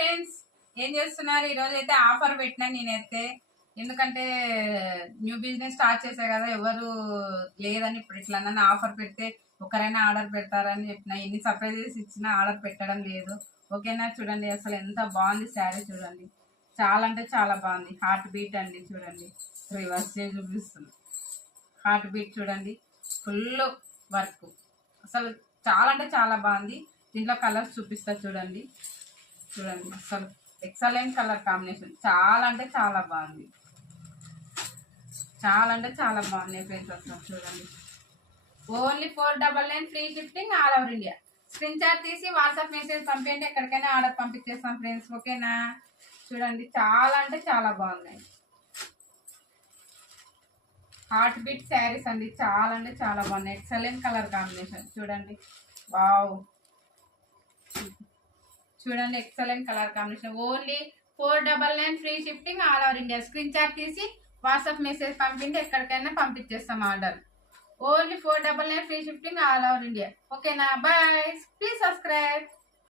Friends, ఏం చేస్తున్నారు? ఈరోజు అయితే ఆఫర్ పెట్టినా నేనైతే. ఎందుకంటే న్యూ బిజినెస్ స్టార్ట్ చేసా కదా, ఎవరు లేదని ఇప్పుడు ఇట్లా నన్ను ఆఫర్ పెడితే ఒకరైనా ఆర్డర్ పెడతారని చెప్పిన. ఎన్ని సర్ప్రైజెస్ ఇచ్చినా ఆర్డర్ పెట్టడం లేదు. ఓకేనా? చూడండి అసలు ఎంత బాగుంది శారీ. చూడండి, చాలా అంటే చాలా బాగుంది. హార్ట్ బీట్ అండి, చూడండి రివర్స్ చేసి చూపిస్తుంది. హార్ట్ బీట్ చూడండి, ఫుల్ వర్క్. అసలు చాలా అంటే చాలా బాగుంది. దీంట్లో కలర్స్ చూపిస్తా చూడండి. చూడండి అసలు ఎక్సలెంట్ కలర్ కాంబినేషన్. చాలా అంటే చాలా బాగుంది. చాలా అంటే చాలా బాగున్నాయి ఫ్రెండ్స్. అసలు చూడండి, only 499 free shifting all over India. Screen shot తీసి వాట్సాప్ మెసేజ్ పంపించండి, ఎక్కడికైనా ఆర్డర్ పంపించేస్తాం ఫ్రెండ్స్. ఓకేనా? చూడండి చాలా అంటే చాలా బాగున్నాయి. హార్ట్ బీట్ శారీస్ అండి, చాలా అంటే చాలా బాగున్నాయి. Excellent colour combination. చూడండి, వావ్. చూడండి excellent colour combination. Only 499 free shifting all over India. Screen shot తీసి వాట్సాప్ మెసేజ్ పంపించి ఎక్కడికైనా పంపించేస్తాం order. Only 499 free shifting all over India. ఓకేనా? బాయ్. Please subscribe.